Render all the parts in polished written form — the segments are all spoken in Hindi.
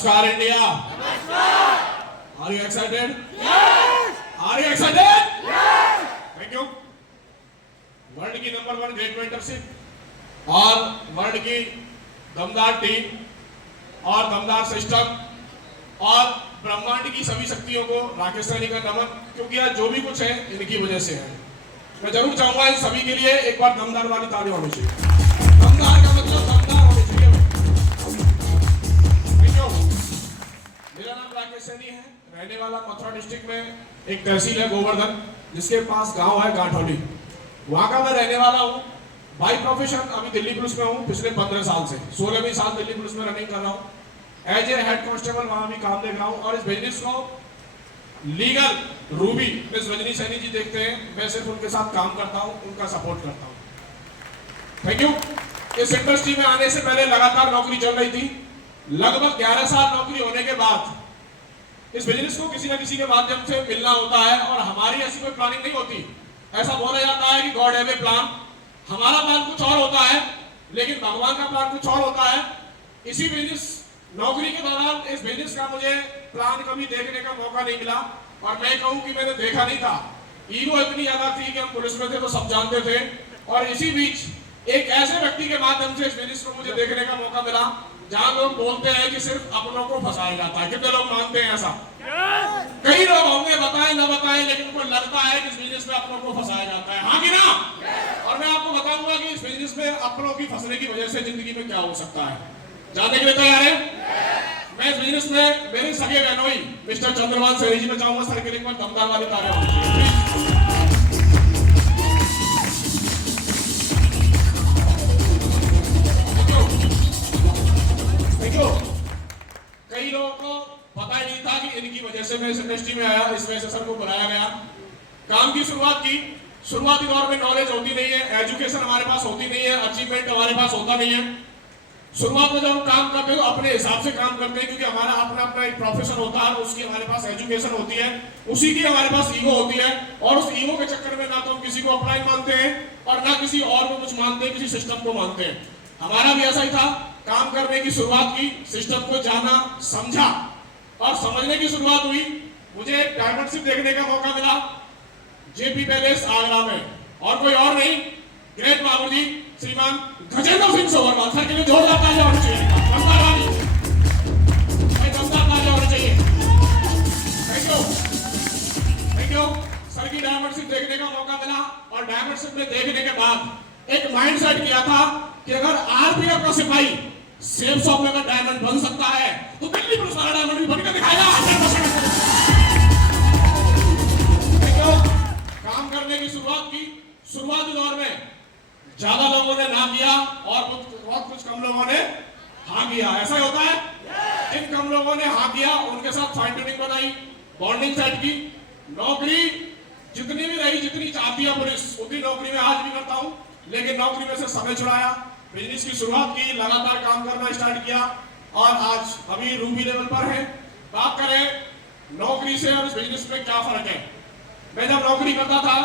नमस्कार इंडिया। नमस्कार। Are you excited? Yes. Are you excited? Yes. Thank you. World की नंबर 1 ग्रेट मेंटरशिप और वर्ल्ड की दमदार टीम और दमदार सिस्टम और ब्रह्मांड की सभी शक्तियों को राकेश सैनी का नमन, क्योंकि आज जो भी कुछ है इनकी वजह से है। मैं जरूर चाहूंगा इन सभी के लिए एक बार दमदार वाली ताली होनी चाहिए। दमदार का मतलब दमदार होनी चाहिए। मेरा नाम राकेश सैनी है, रहने वाला मथुरा डिस्ट्रिक्ट में एक तहसील है गोवर्धन, जिसके पास गांव है गांठौली, वहां का मैं रहने वाला हूँ। बाई प्रोफेशन अभी दिल्ली पुलिस में हूँ, पिछले 15 साल से 16वीं साल दिल्ली पुलिस में रनिंग कर रहा हूँ। एज ए हेड कांस्टेबल वहां भी काम देख रहा हूँ और इस बिजनेस को लीगल रूबी मिस रजनी सैनी जी देखते हैं, मैं सिर्फ उनके साथ काम करता हूँ, उनका सपोर्ट करता हूँ। Thank you. इस इंडस्ट्री में आने से पहले लगातार नौकरी चल रही थी। लगभग 11 साल नौकरी होने के बाद इस बिजनेस को किसी न किसी के माध्यम से मिलना होता है और हमारी ऐसी कोई प्लानिंग नहीं होती। ऐसा बोला जाता है कि गॉड हैव ए प्लान, हमारा प्लान कुछ और होता है लेकिन भगवान का प्लान कुछ और होता है। इसी बिजनेस नौकरी के दौरान इस बिजनेस का मुझे प्लान कभी देखने का मौका नहीं मिला और मैं कहूं कि मैंने देखा नहीं था। ईगो इतनी ज्यादा थी कि हम पुलिस में थे तो सब जानते थे और इसी बीच एक ऐसे व्यक्ति के माध्यम से इस बिजनेस को मुझे देखने का मौका मिला जहां लोग बोलते हैं कि सिर्फ अपनों को फंसाया जाता है। कितने लोग मानते हैं ऐसा? कई लोग होंगे, बताएं न बताएं, लेकिन उनको लगता है कि इस बिजनेस में अपनों को फंसाया जाता है, हाँ कि ना? और मैं आपको बताऊंगा कि इस बिजनेस में अपनों की फंसने की वजह से जिंदगी में क्या हो सकता है। जानने के लिए तैयार है? मैं इस बिजनेस में मेरे सगे बहनोई मिस्टर चंद्रभान सैनी जी में चाहूंगा सर के लिए दमदार वाली तालियां होनी चाहिए। कई लोगों को पता ही नहीं था कि इनकी वजह से मैं इस इंडस्ट्री में आया, इस वजह से सर को बुलाया गया। काम की शुरुआत की, शुरुआती दौर में नॉलेज होती नहीं है, एजुकेशन हमारे पास होती नहीं है, अचीवमेंट हमारे पास होता नहीं है। शुरुआत में जब हम काम करते हो अपने हिसाब से काम करते हैं, क्योंकि हमारा अपना अपना एक प्रोफेशन होता है, उसकी हमारे पास एजुकेशन होती है, उसी की हमारे पास ईगो होती है और उस ईगो के चक्कर में ना तो हम किसी को अपना मानते हैं और ना किसी और को कुछ मानते हैं, किसी सिस्टम को मानते हैं। हमारा भी ऐसा ही था। काम करने की शुरुआत की, सिस्टम को जाना, समझा और समझने की शुरुआत हुई। मुझे एक डायमंडशिप देखने का मौका मिला जेपी पैलेस आगरा में, और कोई और नहीं, ग्रेट महापुर जी श्रीमान गजेंद्र सिंह सोबरवाल सर के लिए जोरदार तालियां होनी चाहिए। Thank you. सर की डायमंडशिप देखने का मौका मिला और डायमंडशिप में देखने के बाद एक माइंड सेट किया था कि अगर आरपीएफ का सिपाही सेफ शॉप में अगर डायमंड बन सकता है तो दिल्ली पुलिस वाला डायमंड भी बनकर दिखाएगा। काम करने की शुरुआत की, शुरुआती दौर में ज्यादा लोगों ने ना किया और बहुत कुछ कम लोगों ने हाँ किया। ऐसा ही होता है। जिन कम लोगों ने हाँ किया उनके साथ फाइन ट्यूनिंग बनाई, बॉन्डिंग सेट की। नौकरी जितनी भी रही, जितनी चाहती है पुलिस, उतनी नौकरी में आज भी करता हूं, लेकिन नौकरी में से समय छुड़ाया, बिजनेस की शुरुआत की, लगातार काम करना स्टार्ट किया और आज अभी रूबी लेवल पर है। बात करें नौकरी से और इस बिजनेस में क्या फर्क है। मैं जब नौकरी करता था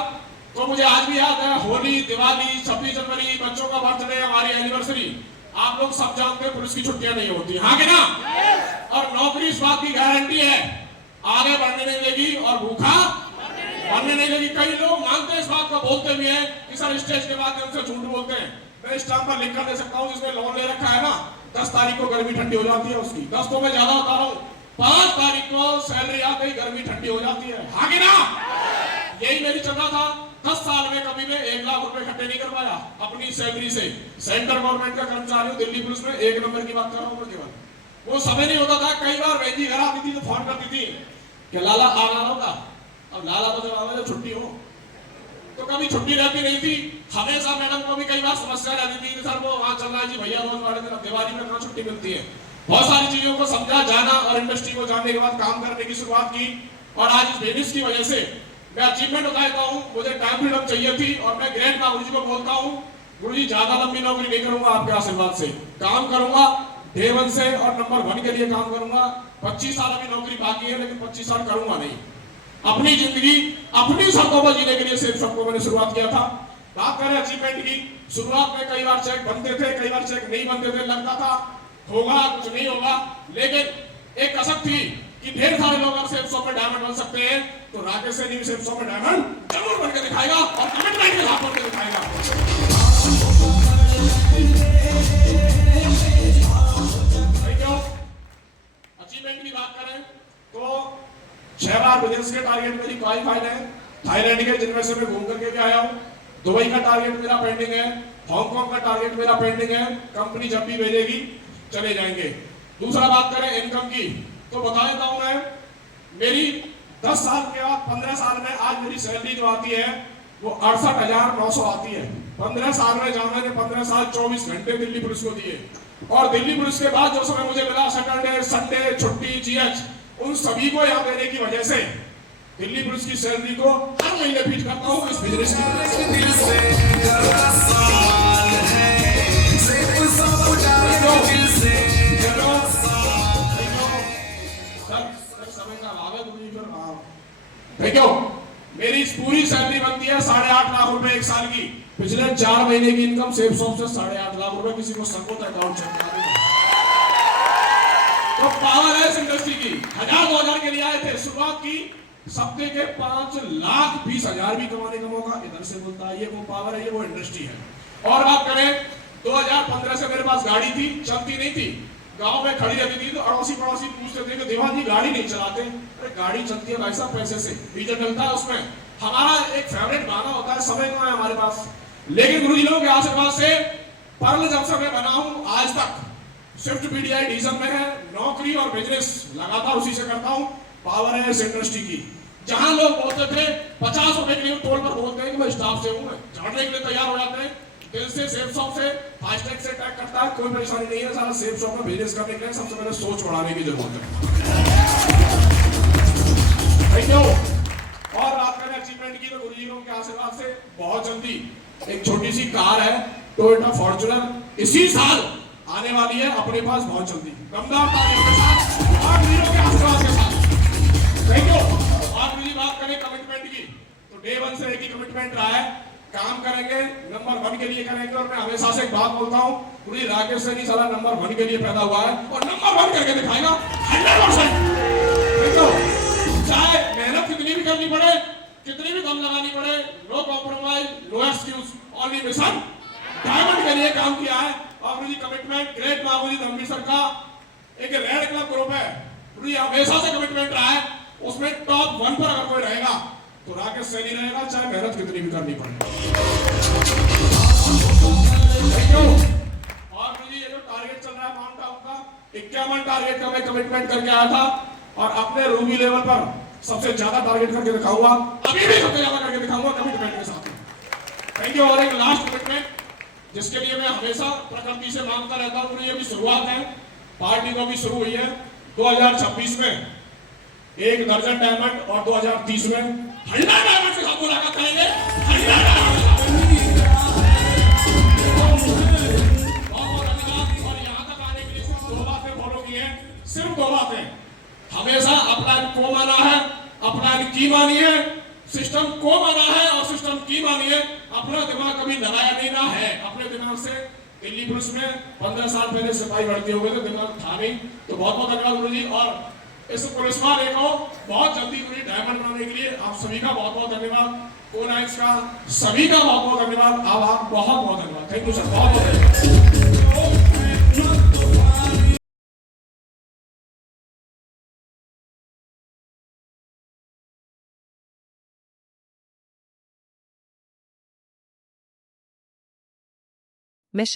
तो मुझे आज भी याद है, होली, दिवाली, 26 जनवरी, बच्चों का बर्थडे, हमारी एनिवर्सरी, आप लोग सब जानते हैं पुलिस की छुट्टियां नहीं होती, हाँ कि ना? और नौकरी इस बात की गारंटी है, आगे बढ़ने नहीं देगी और भूखा मरने नहीं देगी। कई लोग मानते हैं इस बात को, बोलते भी हैं कि सर स्टेज के माध्यम से झूठ बोलते हैं। मैं इस टाइम पर लिख कर दे सकता हूँ, जिसने लोन ले रखा है ना, 10 तारीख को गर्मी ठंडी हो जाती है उसकी। 10 तो मैं ज्यादा बता रहा हूँ, 5 तारीख को सैलरी आ गई, गर्मी ठंडी हो जाती है, हाँ कि ना? यही मेरी चल रहा था। 10 साल में कभी मैं 1 लाख रुपए इकट्ठे नहीं कर पाया अपनी सैलरी से। सेंट्रल गवर्नमेंट का कर्मचारी हूँ, दिल्ली पुलिस में 1 नंबर की बात कर रहा हूँ केवल। वो समय नहीं होता था। कई बार बेटी घर आती थी तो फोन करती थी कि लाला आ रहा होगा। अब लाला तो जब आवे जब छुट्टी हो, तो कभी छुट्टी रहती नहीं थी। हमेशा मैडम को भी कई बार समस्या रहती थी, सर वो वहां चल रहा है जी, भैया रोज वाले दिन दिवाली में कहाँ छुट्टी मिलती है। बहुत सारी चीजों को समझा, जाना और इंडस्ट्री को जानने के बाद काम करने की शुरुआत की और आज इस बिजनेस की वजह से मैं अचीवमेंट बताता हूँ। मुझे टाइम फ्रीडम चाहिए थी और मैं ग्रेट महापुर जी को बोलता हूँ, गुरुजी ज्यादा लंबी नौकरी नहीं करूंगा, आपके आशीर्वाद से काम करूंगा, डे 1 से और नंबर 1 के लिए काम करूंगा। 25 साल अभी नौकरी बाकी है, लेकिन 25 साल करूंगा नहीं। अपनी जिंदगी अपनी शर्तों पर जीने के लिए सिर्फ सबको मैंने शुरुआत किया था। बात करें अचीवमेंट की, शुरुआत में कई बार चेक बनते थे, कई बार चेक नहीं बनते थे, लगता था होगा कुछ नहीं होगा, लेकिन एक कसक थी कि ढेर सारे लोग अगर सेफ शॉप में डायमंड बन सकते हैं, तो राकेश सैनी भी सेफ शॉप में डायमंड जरूर बन के दिखाएगा और कमिटमेंट के साथ बन के दिखाएगा। अचीवमेंट की बात करें तो 6 बार बिजनेस के टारगेट मेरी क्वालिफाइड है, थाईलैंड के जिनमें से मैं घूम करके भी आया हूँ, दुबई का टारगेट मेरा पेंडिंग है, हांगकांग का टारगेट मेरा पेंडिंग है, कंपनी जब भी भेजेगी चले जाएंगे। दूसरा बात करें इनकम की, तो बता देता हूं मैं, मेरी 10 साल के बाद 15 साल में आज मेरी सैलरी जो आती है वो 68,900 आती है। 15 साल में जहां मैंने 15 साल 24 घंटे दिल्ली पुलिस को दिए, और दिल्ली पुलिस के बाद जो समय मुझे मिला सैटरडे संडे छुट्टी जीएच, उन सभी को यहाँ देने की वजह से दिल्ली पुलिस की सैलरी को हर महीने फीड करता हूँ इस बिजनेस की वजह से। समय का अभाव है, देखो मेरी पूरी सैलरी बनती है 8.5 लाख रुपए एक साल की। पिछले 4 महीने की इनकम सेफ शॉप से 8.5 लाख रुपए, किसी को संकोच अकाउंट चेक करा देंगे। तो पावर है इस इंडस्ट्री की। 1000-2000 के लिए आए थे, शुरुआत की, सप्ते के 5,20,000 भी कमाने का मौका इधर से मिलता है। ये वो पावर है, ये वो इंडस्ट्री है। और बात करें 2015 से मेरे पास गाड़ी थी, चलती नहीं थी, गांव में खड़ी रहती थी, तो अड़ोसी पड़ोसी पूछते थे कि देवा जी गाड़ी नहीं चलाते। अरे गाड़ी चलती है भाई साहब पैसे से, डीजल डलता है उसमें। हमारा एक फेवरेट गाना होता है, समय कहाँ है हमारे पास, लेकिन गुरु जी लोगों के आशीर्वाद से परल जब से मैं बना हूं आज तक स्विफ्ट पीडीआई डीजल में है, नौकरी और बिजनेस लगातार उसी से करता हूं। पावर है इस इंडस्ट्री की। जहां लोग बोलते थे 50 रुपए के लिए टोल पर बोलते हैं कि मैं स्टाफ से हूं, झाड़ने के लिए तैयार हो जाते हैं, दिल से सेफ शॉप से फास्टैग से टैग करता है, कोई परेशानी नहीं है। सारा सेफ शॉप में बिजनेस करने के लिए सबसे पहले सोच बढ़ाने की जरूरत है। Thank you. और बात करें अचीवमेंट की, तो गुरु जी के आशीर्वाद से बहुत जल्दी एक छोटी सी कार है टोयोटा फॉर्च्यूनर इसी साल आने वाली है अपने पास, बहुत जल्दी दमदार तालियों के साथ और वीरों के आशीर्वाद के साथ। Thank you. और गुरु जी बात करें कमिटमेंट की, तो डे 1 से एक ही कमिटमेंट रहा है, काम करेंगे, नंबर 1 के लिए करेंगे। और मैं हमेशा से एक बात बोलता हूं, पूरी राकेश सैनी साला नंबर 1 के लिए पैदा हुआ है और नंबर 1 करके दिखाएगा 100%। देखो चाहे मेहनत कितनी भी करनी पड़े, कितनी भी दम लगानी पड़े, no compromise, no excuse, only mission diamond के लिए काम किया है। और मुझे कमिटमेंट ग्रेट बाबूजी धनवीर सर का एक रेड क्लब ग्रुप है, मुझे हमेशा से कमिटमेंट रहा है, उसमें टॉप 1 पर अगर कोई रहेगा तो राकेश सैनी रहेगा, चाहे मेहनत कितनी भी करनी पड़े। और मुझे ये जो टारगेट चल रहा है माउंट टाउन का 51 टारगेट का मैं कमिटमेंट करके आया था, और अपने रूबी लेवल पर सबसे ज्यादा टारगेट करके दिखाऊंगा, अभी भी सबसे ज्यादा करके दिखाऊंगा कमिटमेंट के साथ। Thank you. और एक लास्ट कमिटमेंट जिसके लिए मैं हमेशा प्रकृति से मांगता रहता हूं, ये भी शुरुआत है, पार्टी को भी शुरू हुई है। 2026 में 1 दर्जन डायमंड और 2030 में 100 डायमंड के साथ मुलाकात करेंगे। 100 डायमंड। बहुत धन्यवाद। और यहाँ तक आने के लिए सिर्फ 2 बातें फॉलो की हैं, सिर्फ 2 बातें। हमेशा अपलाइन को माना है, अपलाइन की मानी है, सिस्टम को माना है और सिस्टम की मानी है। अपना दिमाग कभी लगाया नहीं ना है, अपने दिमाग से दिल्ली पुलिस में 15 साल पहले सिपाही भर्ती हो गए थे, दिमाग था नहीं। तो बहुत बहुत धन्यवाद गुरु जी। और इस पुलिस वाले को बहुत जल्दी पूरी डायमंड बनाने के लिए आप सभी का बहुत बहुत धन्यवाद, को9 का सभी का बहुत बहुत धन्यवाद, आप बहुत बहुत धन्यवाद। थैंक यू सर, बहुत बहुत धन्यवाद। Mission